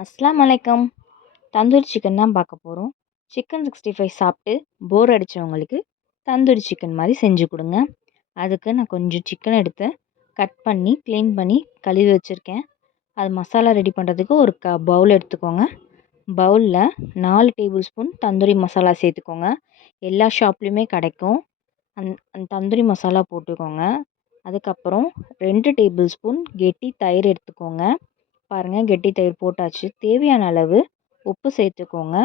அஸ்ஸலாமு அலைக்கும். தந்தூரி சிக்கன் தான் பார்க்க போகிறோம். சிக்கன் 65 சாப்பிட்டு போர் அடித்தவங்களுக்கு தந்தூரி சிக்கன் மாதிரி செஞ்சு கொடுங்க. அதுக்கு நான் கொஞ்சம் சிக்கன் எடுத்து கட் பண்ணி க்ளீன் பண்ணி கழுவி வச்சுருக்கேன். அது மசாலா ரெடி பண்ணுறதுக்கு ஒரு பவுல் எடுத்துக்கோங்க. பவுலில் 4 டேபிள் ஸ்பூன் தந்தூரி மசாலா சேர்த்துக்கோங்க. எல்லா ஷாப்லேயுமே கிடைக்கும். அந்த தந்தூரி மசாலா போட்டுக்கோங்க. அதுக்கப்புறம் 2 டேபிள் ஸ்பூன் கெட்டி தயிர் எடுத்துக்கோங்க. பாருங்கள், கெட்டி தயிர் போட்டாச்சு. தேவையான அளவு உப்பு சேர்த்துக்கோங்க.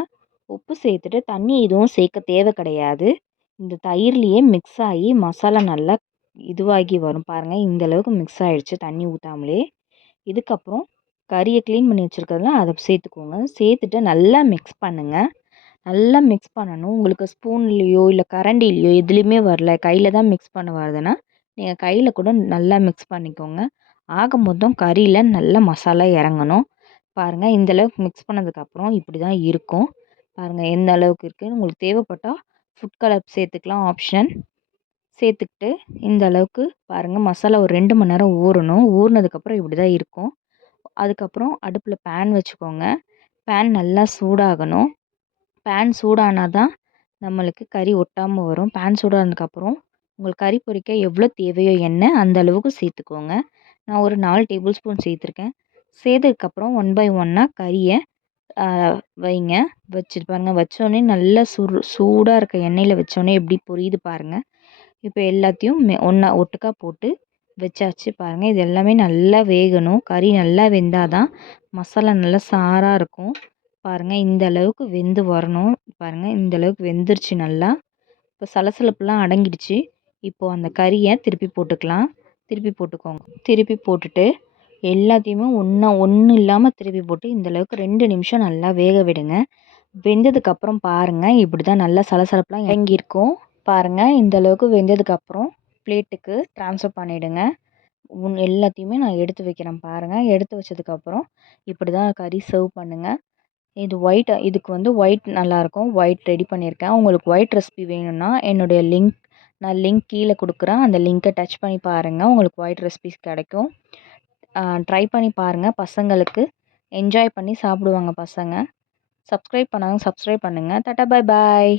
உப்பு சேர்த்துட்டு தண்ணி எதுவும் சேர்க்க தேவை கிடையாது. இந்த தயிர்லேயே மிக்ஸ் ஆகி மசாலா நல்லா இதுவாகி வரும். பாருங்கள், இந்த அளவுக்கு மிக்ஸ் ஆகிடுச்சு தண்ணி ஊற்றாமலே. இதுக்கப்புறம் கறியை க்ளீன் பண்ணி வச்சுருக்கிறதுல அதை சேர்த்துக்கோங்க. சேர்த்துட்டு நல்லா மிக்ஸ் பண்ணுங்கள். நல்லா மிக்ஸ் பண்ணணும். உங்களுக்கு ஸ்பூன்லேயோ இல்லை கரண்டிலேயோ எதுலேயுமே வரல, கையில் தான் மிக்ஸ் பண்ண வருதுன்னா நீங்கள் கையில் கூட நல்லா மிக்ஸ் பண்ணிக்கோங்க. ஆக மொத்தம் கறியில் நல்லா மசாலா இறங்கணும். பாருங்கள், இந்தளவுக்கு மிக்ஸ் பண்ணதுக்கப்புறம் இப்படி தான் இருக்கும். பாருங்கள் எந்த அளவுக்கு இருக்குதுன்னு. உங்களுக்கு தேவைப்பட்டால் ஃபுட் கலர் சேர்த்துக்கலாம், ஆப்ஷன். சேர்த்துக்கிட்டு இந்த அளவுக்கு பாருங்கள், மசாலா ஒரு 2 மணி நேரம் ஊறணும். ஊறினதுக்கப்புறம் இப்படி தான் இருக்கும். அதுக்கப்புறம் அடுப்பில் பேன் வச்சுக்கோங்க. பேன் நல்லா சூடாகணும். பேன் சூடானால் தான் நம்மளுக்கு கறி ஒட்டாமல் வரும். பேன் சூடானதுக்கப்புறம் உங்களுக்கு கறி பொரிக்க எவ்வளோ தேவையோ எண்ணெய் அந்த அளவுக்கு சேர்த்துக்கோங்க. நான் ஒரு 4 டேபிள் ஸ்பூன் சேர்த்துருக்கேன். சேர்த்ததுக்கப்புறம் 1 பை 1 கறியை வைங்க. வச்சுட்டு பாருங்கள், வச்சோடனே நல்லா சூடாக இருக்க எண்ணெயில் வச்சோடனே எப்படி பொரியுது பாருங்கள். இப்போ எல்லாத்தையும் ஒட்டுக்கா போட்டு வச்சாச்சு. பாருங்கள், இது எல்லாமே நல்லா வேகணும். கறி நல்லா வெந்தால் தான் மசாலா நல்லா சாராக இருக்கும். பாருங்கள், இந்த அளவுக்கு வெந்து வரணும். பாருங்கள், இந்த அளவுக்கு வெந்துருச்சு நல்லா. இப்போ சலசலப்புலாம் அடங்கிடுச்சு. இப்போது அந்த கறியை திருப்பி போட்டுக்கலாம். திருப்பி போட்டுக்கோங்க. திருப்பி போட்டுட்டு எல்லாத்தையுமே ஒன்று இல்லாமல் திருப்பி போட்டு இந்த அளவுக்கு 2 நிமிஷம் நல்லா வேக விடுங்க. வெந்ததுக்கப்புறம் பாருங்கள், இப்படி தான் நல்லா சலசலப்புலாம் இறங்கியிருக்கும். பாருங்கள், இந்த அளவுக்கு வெந்ததுக்கப்புறம் பிளேட்டுக்கு ட்ரான்ஸ்ஃபர் பண்ணிவிடுங்க. எல்லாத்தையுமே நான் எடுத்து வைக்கிறேன். பாருங்கள், எடுத்து வச்சதுக்கப்புறம் இப்படி தான் கறி சர்வ் பண்ணுங்கள். இதுக்கு வந்து ஒயிட் நல்லாயிருக்கும். ஒயிட் ரெடி பண்ணியிருக்கேன். உங்களுக்கு ஒயிட் ரெசிபி வேணும்னா என்னுடைய நான் லிங்க் கீழே கொடுக்குறேன். அந்த லிங்க்கை டச் பண்ணி பாருங்கள். உங்களுக்கு ஒயிட் ரெசிபிஸ் கிடைக்கும். ட்ரை பண்ணி பாருங்கள். பசங்களுக்கு என்ஜாய் பண்ணி சாப்பிடுவாங்க பசங்க. சப்ஸ்கிரைப் பண்ணாங்க, சப்ஸ்கிரைப் பண்ணுங்கள். Tata, bye bye.